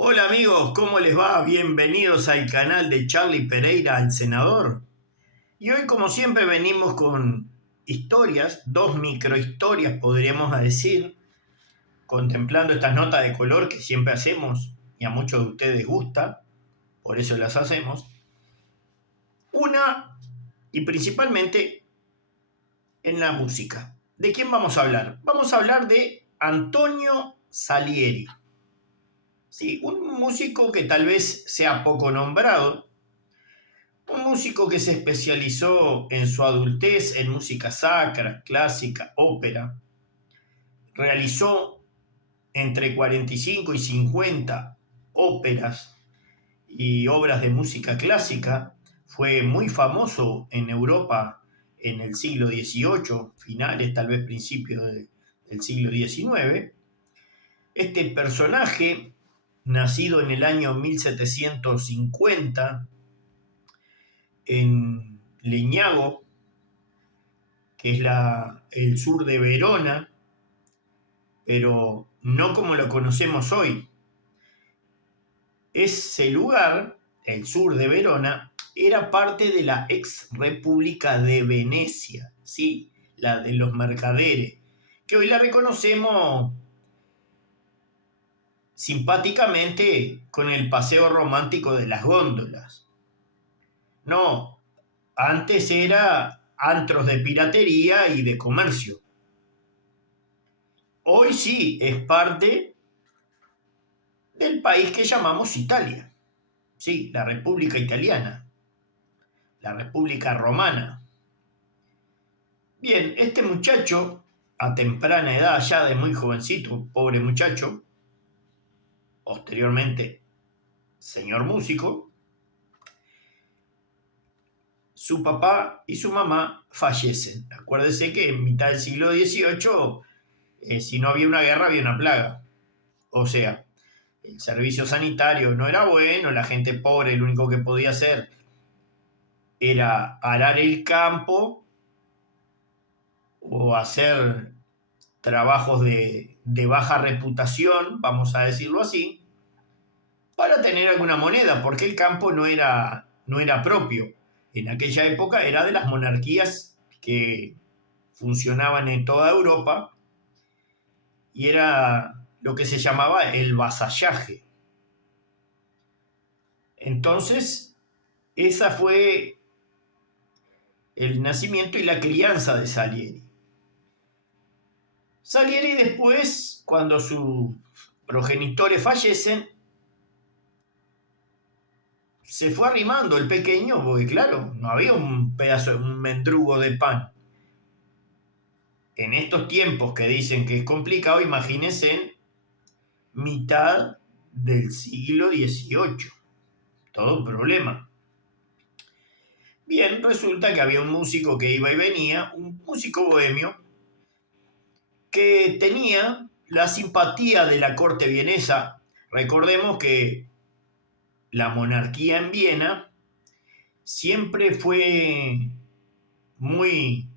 Hola amigos, ¿cómo les va? Bienvenidos al canal de Charlie Pereira, el senador. Y hoy, como siempre, venimos con historias, dos microhistorias podríamos decir, contemplando estas notas de color que siempre hacemos y a muchos de ustedes gusta, por eso las hacemos. Una, y principalmente en la música. ¿De quién vamos a hablar? Vamos a hablar de Antonio Salieri. Sí, un músico que tal vez sea poco nombrado, un músico que se especializó en su adultez en música sacra, clásica, ópera. Realizó entre 45 y 50 óperas y obras de música clásica. Fue muy famoso en Europa en el siglo XVIII, finales, tal vez principios del siglo XIX. Este personaje, nacido en el año 1750 en Leñago, que es el sur de Verona, pero no como lo conocemos hoy. Ese lugar, el sur de Verona, era parte de la ex República de Venecia, sí, la de los mercaderes, que hoy la reconocemos simpáticamente con el paseo romántico de las góndolas. No, antes era antros de piratería y de comercio. Hoy sí es parte del país que llamamos Italia. Sí, la República Italiana, la República Romana. Bien, este muchacho, a temprana edad, ya de muy jovencito, pobre muchacho, posteriormente señor músico, su papá y su mamá fallecen. Acuérdense que en mitad del siglo XVIII, si no había una guerra, había una plaga. O sea, el servicio sanitario no era bueno, la gente pobre lo único que podía hacer era arar el campo o hacer trabajos de baja reputación, vamos a decirlo así, para tener alguna moneda, porque el campo no era propio. En aquella época era de las monarquías que funcionaban en toda Europa y era lo que se llamaba el vasallaje. Entonces, esa fue el nacimiento y la crianza de Salieri. Salieri después, cuando sus progenitores fallecen, se fue arrimando el pequeño, porque claro, no había un pedazo, un mendrugo de pan. En estos tiempos que dicen que es complicado, imagínense en mitad del siglo XVIII. Todo un problema. Bien, resulta que había un músico que iba y venía, un músico bohemio, que tenía la simpatía de la corte vienesa. Recordemos que la monarquía en Viena siempre fue muy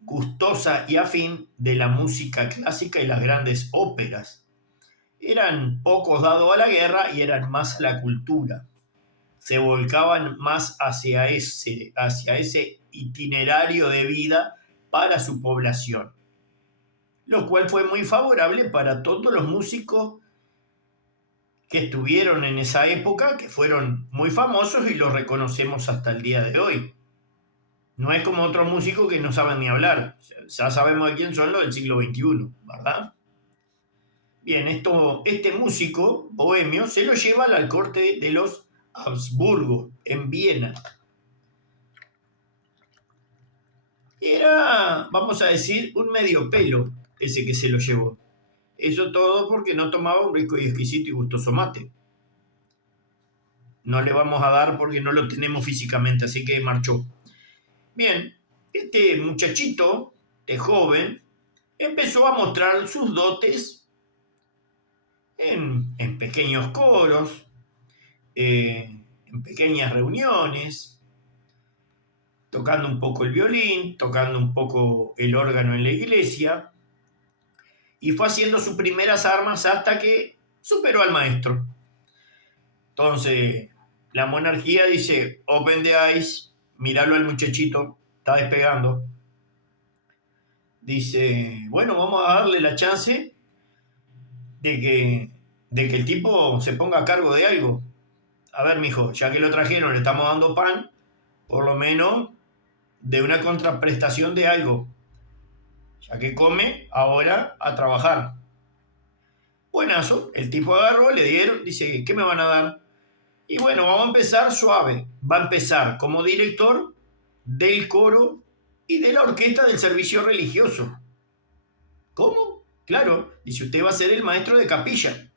gustosa y afín de la música clásica y las grandes óperas. Eran pocos dados a la guerra y eran más a la cultura. Se volcaban más hacia ese itinerario de vida para su población, lo cual fue muy favorable para todos los músicos que estuvieron en esa época, que fueron muy famosos y los reconocemos hasta el día de hoy. No es como otros músicos que no saben ni hablar. Ya sabemos de quién son los del siglo XXI, ¿verdad? Bien, este músico bohemio se lo lleva a la corte de los Habsburgo, en Viena. Era, vamos a decir, un medio pelo ese que se lo llevó. Eso todo porque no tomaba un rico y exquisito y gustoso mate. No le vamos a dar porque no lo tenemos físicamente, así que marchó. Bien, este muchachito, de joven, empezó a mostrar sus dotes en pequeños coros, en pequeñas reuniones, tocando un poco el violín, tocando un poco el órgano en la iglesia, y fue haciendo sus primeras armas hasta que superó al maestro. Entonces, la monarquía dice, open the eyes, míralo al muchachito, está despegando. Dice, bueno, vamos a darle la chance de que el tipo se ponga a cargo de algo. A ver, mijo, ya que lo trajeron, le estamos dando pan, por lo menos de una contraprestación de algo. Ya que come, ahora a trabajar. Buenazo, el tipo agarró, le dieron, dice, ¿qué me van a dar? Y bueno, vamos a empezar suave. Va a empezar como director del coro y de la orquesta del servicio religioso. ¿Cómo? Claro, dice, usted va a ser el maestro de capilla.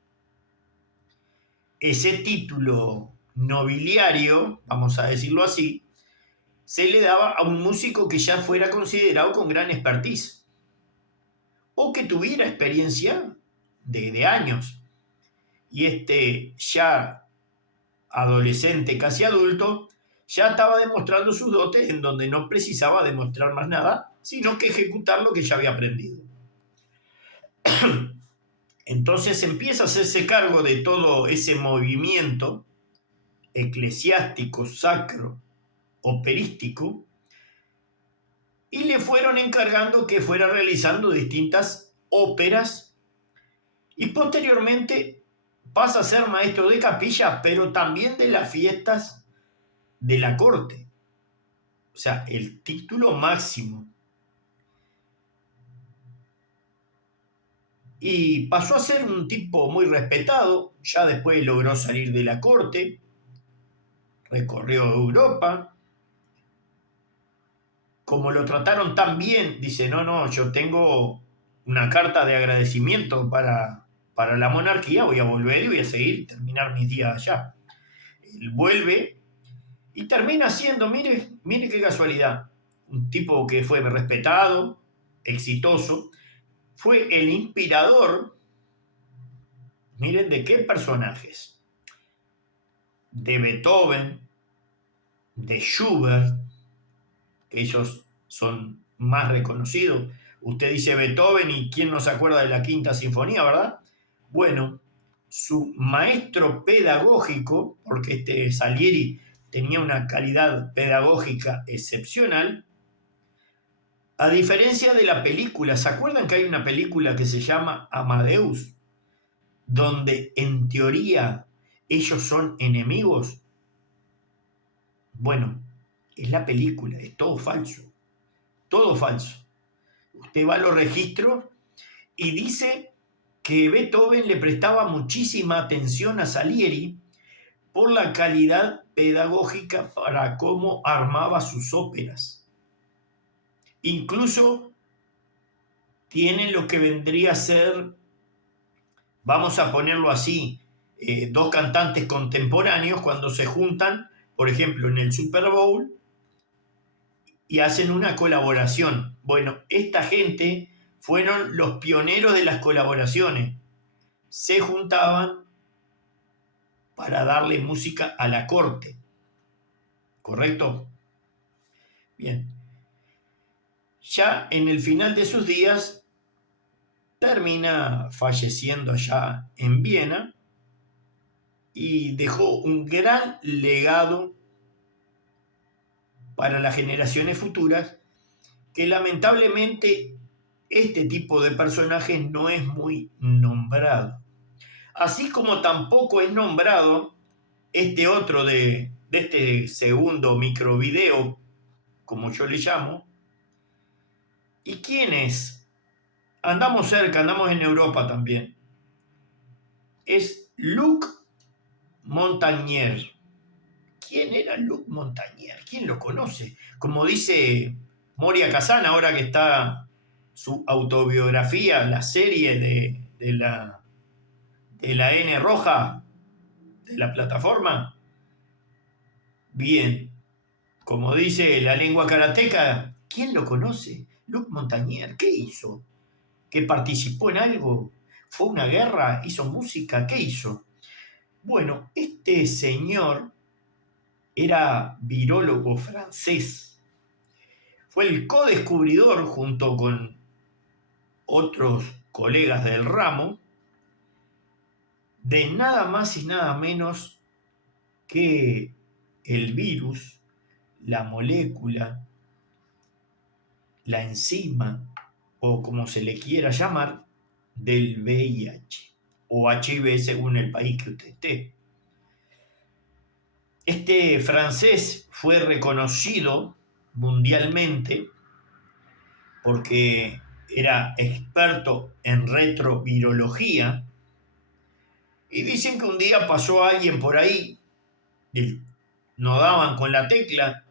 Ese título nobiliario, vamos a decirlo así, se le daba a un músico que ya fuera considerado con gran expertise o que tuviera experiencia de años. Y este ya adolescente, casi adulto, ya estaba demostrando sus dotes en donde no precisaba demostrar más nada, sino que ejecutar lo que ya había aprendido. Entonces empieza a hacerse cargo de todo ese movimiento eclesiástico, sacro, operístico, y le fueron encargando que fuera realizando distintas óperas y posteriormente pasa a ser maestro de capilla, pero también de las fiestas de la corte. O sea, el título máximo. Y pasó a ser un tipo muy respetado, ya después logró salir de la corte, recorrió Europa. Como lo trataron tan bien, dice, no, yo tengo una carta de agradecimiento para la monarquía, voy a volver y voy a seguir, terminar mis días allá. Él vuelve y termina siendo, mire qué casualidad, un tipo que fue respetado, exitoso, fue el inspirador, miren de qué personajes, de Beethoven, de Schubert, que ellos son más reconocidos. Usted dice Beethoven y ¿quién no se acuerda de la Quinta Sinfonía, verdad? Bueno, su maestro pedagógico, porque este Salieri tenía una calidad pedagógica excepcional, a diferencia de la película, ¿se acuerdan que hay una película que se llama Amadeus? Donde en teoría ellos son enemigos. Bueno, es la película, es todo falso. Todo falso. Usted va a los registros y dice que Beethoven le prestaba muchísima atención a Salieri por la calidad pedagógica para cómo armaba sus óperas. Incluso tiene lo que vendría a ser, vamos a ponerlo así, dos cantantes contemporáneos cuando se juntan, por ejemplo, en el Super Bowl y hacen una colaboración. Bueno, esta gente fueron los pioneros de las colaboraciones. Se juntaban para darle música a la corte. ¿Correcto? Bien. Ya en el final de sus días termina falleciendo allá en Viena y dejó un gran legado para las generaciones futuras que lamentablemente este tipo de personajes no es muy nombrado. Así como tampoco es nombrado este otro de este segundo microvideo, como yo le llamo. ¿Y quién es? Andamos cerca, andamos en Europa también. Es Luc Montagnier. ¿Quién era Luc Montagnier? ¿Quién lo conoce? Como dice Moria Kazan, ahora que está su autobiografía, la serie de la N roja, de la plataforma. Bien, como dice la lengua karateca, ¿quién lo conoce? Luc Montagnier, ¿qué hizo? ¿Que participó en algo? ¿Fue una guerra? ¿Hizo música? ¿Qué hizo? Bueno, este señor era virólogo francés. Fue el codescubridor, junto con otros colegas del ramo, de nada más y nada menos que el virus, la molécula, la enzima, o como se le quiera llamar, del VIH o HIV según el país que usted esté. Este francés fue reconocido mundialmente porque era experto en retrovirología y dicen que un día pasó alguien por ahí, no daban con la tecla.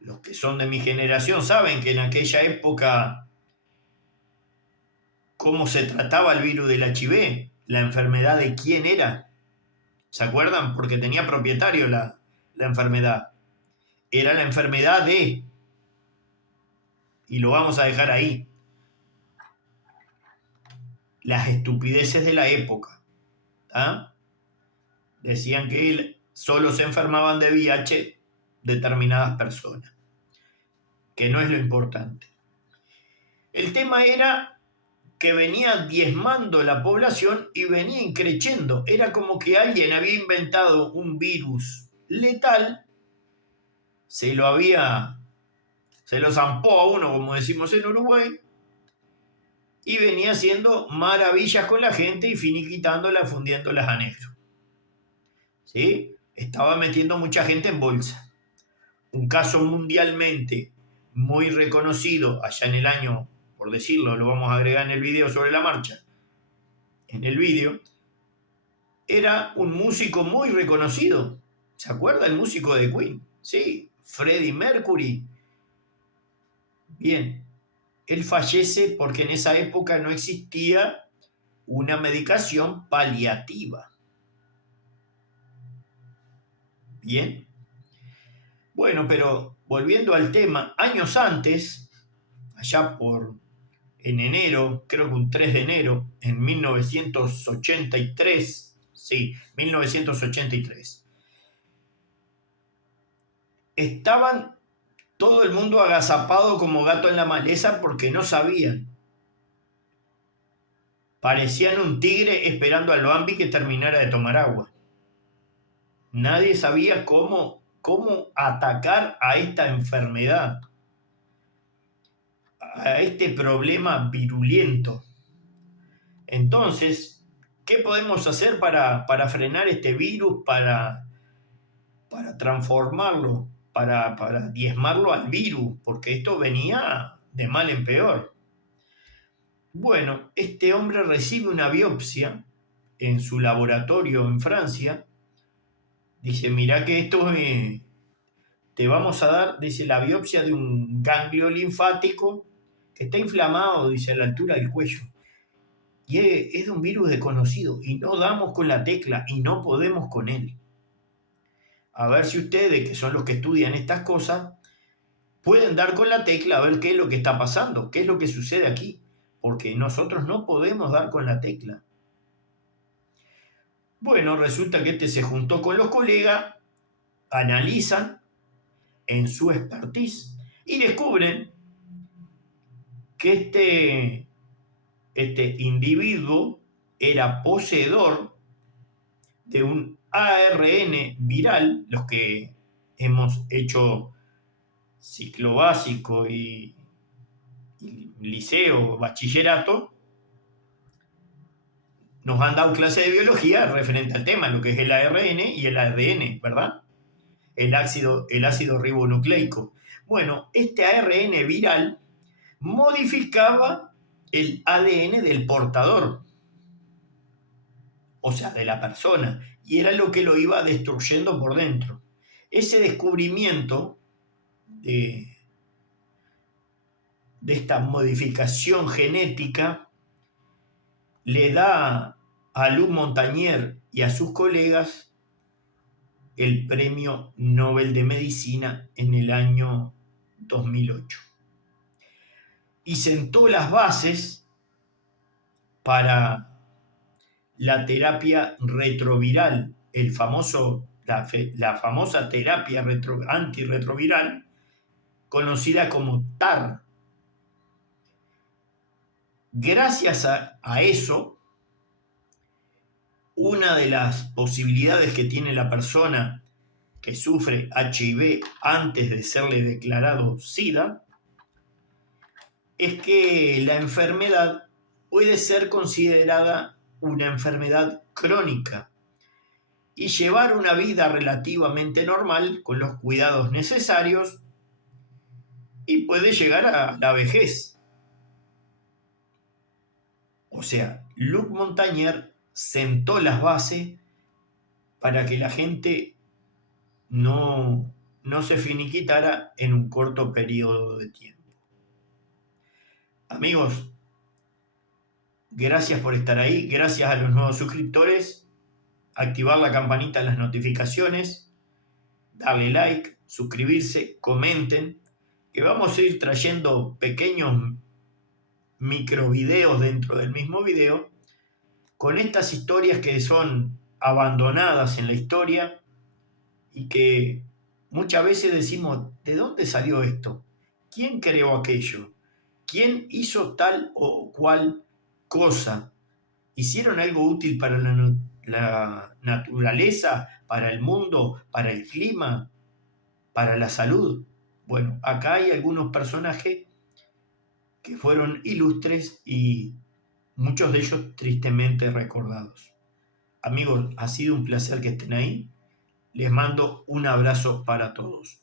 Los que son de mi generación saben que en aquella época cómo se trataba el virus del HIV, la enfermedad de quién era. ¿Se acuerdan? Porque tenía propietario la enfermedad. Era la enfermedad de... Y lo vamos a dejar ahí. Las estupideces de la época. ¿Ah? Decían que solo se enfermaban de VIH determinadas personas. Que no es lo importante. El tema era que venía diezmando la población y venía increciendo. Era como que alguien había inventado un virus letal, se lo zampó a uno, como decimos en Uruguay, y venía haciendo maravillas con la gente y finiquitándolas, fundiéndolas a negro. ¿Sí? Estaba metiendo mucha gente en bolsa. Un caso mundialmente muy reconocido allá en el año, por decirlo, lo vamos a agregar en el video sobre la marcha, en el video, era un músico muy reconocido. ¿Se acuerda el músico de Queen? Sí, Freddie Mercury. Bien, él fallece porque en esa época no existía una medicación paliativa. Bien. Bueno, pero volviendo al tema, años antes, allá en enero, creo que un 3 de enero, en 1983, sí, 1983, estaban todo el mundo agazapado como gato en la maleza porque no sabían. Parecían un tigre esperando al Bambi que terminara de tomar agua. Nadie sabía cómo atacar a esta enfermedad, a este problema virulento. Entonces, ¿qué podemos hacer para frenar este virus, para transformarlo, para diezmarlo al virus? Porque esto venía de mal en peor. Bueno, este hombre recibe una biopsia en su laboratorio en Francia. Dice, mirá que esto te vamos a dar, dice, la biopsia de un ganglio linfático que está inflamado, dice, a la altura del cuello. Y es de un virus desconocido y no damos con la tecla y no podemos con él. A ver si ustedes, que son los que estudian estas cosas, pueden dar con la tecla a ver qué es lo que está pasando, qué es lo que sucede aquí, porque nosotros no podemos dar con la tecla. Bueno, resulta que este se juntó con los colegas, analizan en su expertise y descubren que este individuo era poseedor de un ARN viral. Los que hemos hecho ciclo básico y liceo, bachillerato, nos han dado clase de biología referente al tema, lo que es el ARN y el ADN, ¿verdad? El ácido ribonucleico. Bueno, este ARN viral modificaba el ADN del portador, o sea, de la persona, y era lo que lo iba destruyendo por dentro. Ese descubrimiento de esta modificación genética le da a Luc Montagnier y a sus colegas el Premio Nobel de Medicina en el año 2008. Y sentó las bases para la terapia retroviral, la famosa terapia antirretroviral conocida como TAR. Gracias a eso, una de las posibilidades que tiene la persona que sufre HIV antes de serle declarado SIDA es que la enfermedad puede ser considerada una enfermedad crónica y llevar una vida relativamente normal con los cuidados necesarios y puede llegar a la vejez. O sea, Luc Montagnier sentó las bases para que la gente no se finiquitara en un corto periodo de tiempo. Amigos, gracias por estar ahí, gracias a los nuevos suscriptores, activar la campanita de las notificaciones, darle like, suscribirse, comenten, que vamos a ir trayendo pequeños microvideos dentro del mismo video con estas historias que son abandonadas en la historia y que muchas veces decimos, ¿de dónde salió esto? ¿Quién creó aquello? ¿Quién hizo tal o cual cosa? ¿Hicieron algo útil para la naturaleza, para el mundo, para el clima, para la salud? Bueno, acá hay algunos personajes que fueron ilustres y muchos de ellos tristemente recordados. Amigos, ha sido un placer que estén ahí. Les mando un abrazo para todos.